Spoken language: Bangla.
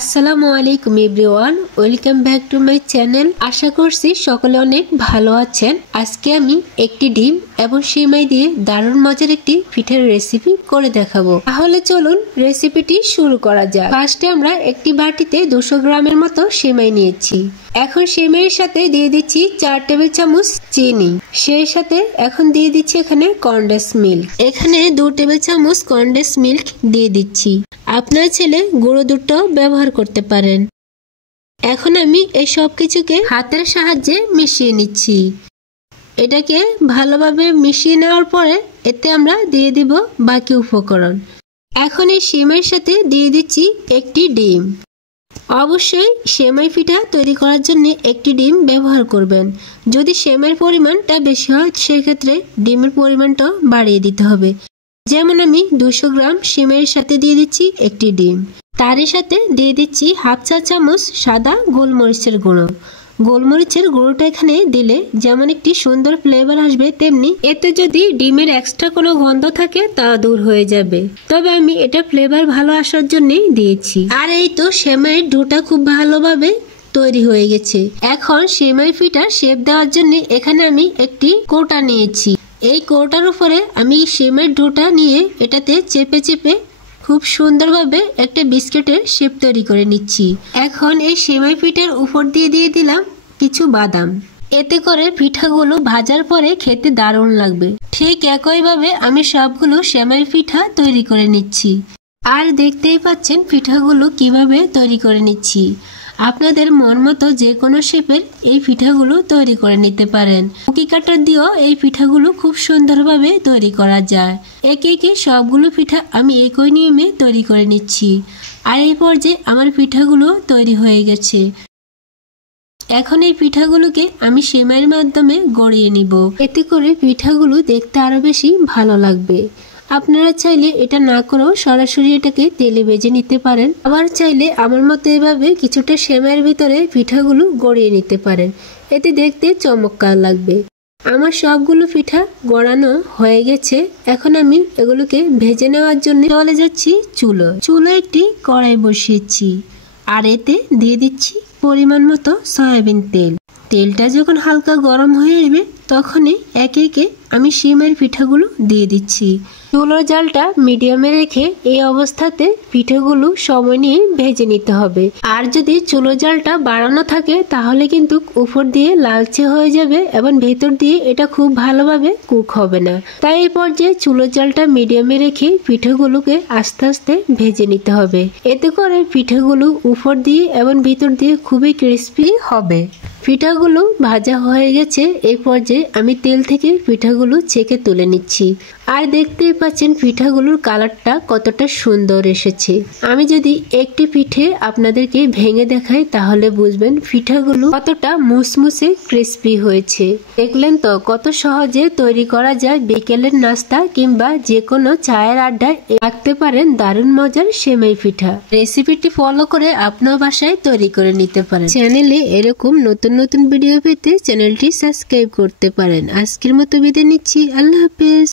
আসসালামু আলাইকুম everyone, welcome back to my channel. আশা করছি সকলে অনেক ভালো আছেন। আজকে আমি একটি ডিম এবং সেমাই দিয়ে দারুণ মজার একটি পিঠার রেসিপি করে দেখাবো। তাহলে চলুন রেসিপিটি শুরু করা যাক। ফার্স্টে আমরা একটি বাটিতে 200 গ্রামের মতো সেমাই নিয়েছি। এখন সেমাইয়ের সাথে দিয়ে দিচ্ছি 4 টেবিল চামচ চিনি। সেই সাথে এখন দিয়ে দিচ্ছি এখানে কনডেন্স মিল্ক। এখানে 2 টেবিল চামচ কনডেন্স মিল্ক দিয়ে দিচ্ছি। আপনার ছেলে গুঁড়ো দুধটাও ব্যবহার করতে পারেন। এখন আমি এই সব কিছুকে হাতের সাহায্যে মিশিয়ে নিচ্ছি। এটাকে ভালোভাবে মিশিয়ে নেওয়ার পরে এতে আমরা দিয়ে দিব বাকি উপকরণ। এখন এই সেমাইয়ের সাথে দিয়ে দিচ্ছি একটি ডিম। অবশ্যই সেমাই পিঠা তৈরি করার জন্য একটি ডিম ব্যবহার করবেন। যদি সেমাইয়ের পরিমাণটা বেশি হয় সেক্ষেত্রে ডিমের পরিমাণটা বাড়িয়ে দিতে হবে। যেমন আমি 200 গ্রাম সেমাইয়ের সাথে দিয়ে দিচ্ছি একটি ডিম। তারই সাথে দিয়ে দিচ্ছি হাফ চা চামচ সাদা গোলমরিচের গুঁড়ো। গোলমরিচের গুঁড়োটা এখানে দিলে যেমন একটি সুন্দর ফ্লেভার আসবে, তেমনি এতে যদি ডিমের এক্সট্রা কোনো গন্ধ থাকে তা দূর হয়ে যাবে। তবে আমি এটা ফ্লেভার ভালো আসার জন্যই দিয়েছি। আর এই তো সেমাইয়ের ডোটা খুব ভালোভাবে তৈরি হয়ে গেছে। এখন সেমাই পিঠার শেপ দেওয়ার জন্য এখানে আমি একটি কৌটা নিয়েছি। এই কৌটার উপরে আমি সেমাইয়ের ডোটা নিয়ে এটাতে চেপে চেপে খুব সুন্দরভাবে একটা বিস্কিটের শেপ তৈরি করে নিচ্ছি। এখন এই সেমাই পিঠার উপর দিয়ে দিলাম কিছু বাদাম। এতে করে পিঠাগুলো ভাজার পরে খেতে দারুণ লাগবে। ঠিক একইভাবে আমি সবগুলো সেমাই পিঠা তৈরি করে নিচ্ছি। আর দেখতেই পাচ্ছেন পিঠাগুলো কিভাবে তৈরি করে নিচ্ছি। আপনাদের মন মতো যে কোনো শেপের এই পিঠাগুলো তৈরি করে নিতে পারেন। কুকি কাটার দিয়েও এই পিঠাগুলো খুব সুন্দরভাবে তৈরি করা যায়। একে একে সবগুলো পিঠা আমি একই নিয়মে তৈরি করে নিচ্ছি। আর এই পর্যায়ে আমার পিঠাগুলো তৈরি হয়ে গেছে। এখন এই পিঠাগুলোকে আমি সেমাইয়ের মাধ্যমে গড়িয়ে নিব। এতে করে পিঠাগুলো দেখতে আরো বেশি ভালো লাগবে। আপনারা চাইলে এটা না করেও সরাসরি এটাকে তেলে ভেজে নিতে পারেন। আবার চাইলে আমার মতো এভাবে কিছুটা সেমাইয়ের ভিতরে পিঠাগুলো গড়িয়ে নিতে পারেন। এতে দেখতে চমৎকার লাগবে। আমার সবগুলো পিঠা গড়ানো হয়ে গেছে। এখন আমি এগুলোকে ভেজে নেওয়ার জন্য চলে যাচ্ছি চুলো একটি কড়াই বসিয়েছি। আর এতে দিয়ে দিচ্ছি পরিমাণ মতো সয়াবিন তেল। তেলটা যখন হালকা গরম হয়ে আসবে তখনই একে একে আমি সেমাইয়ের পিঠাগুলো দিয়ে দিচ্ছি। চুলোর জালটা মিডিয়ামে রেখে এই অবস্থাতে পিঠাগুলো সময় নিয়ে ভেজে নিতে হবে। আর যদি চুলোর জালটা বাড়ানো থাকে তাহলে কিন্তু উপর দিয়ে লালচে হয়ে যাবে এবং ভেতর দিয়ে এটা খুব ভালোভাবে কুক হবে না। তাই এই পর্যায়ে চুলোর জালটা মিডিয়ামে রেখে পিঠাগুলোকে আস্তে আস্তে ভেজে নিতে হবে। এতে করে পিঠাগুলো উপর দিয়ে এবং ভিতর দিয়ে খুবই ক্রিস্পি হবে। পিঠাগুলো ভাজা হয়ে গেছে। এই পর্যায়ে আমি তেল থেকে পিঠাগুলো ছেঁকে তুলে নিচ্ছি। আর দেখতেই পাচ্ছেন পিঠাগুলোর কালারটা কতটা সুন্দর এসেছে। আমি যদি একটি পিঠে আপনাদেরকে ভেঙে দেখাই তাহলে বুঝবেন পিঠাগুলো কতটা মুসমুসে ক্রিস্পি হয়েছে। দেখলেন তো কত সহজে তৈরি করা যায়। বিকেলের নাস্তা কিংবা যে কোনো চায়ের আড্ডায় রাখতে পারেন দারুণ মজার সেমাই পিঠা। রেসিপিটি ফলো করে আপনার বাসায় তৈরি করে নিতে পারেন। চ্যানেলে এরকম নতুন নতুন ভিডিও পেতে চ্যানেলটি সাবস্ক্রাইব করতে পারেন। আজকের মতো বিদায় নিচ্ছি। আল্লাহ হাফেজ।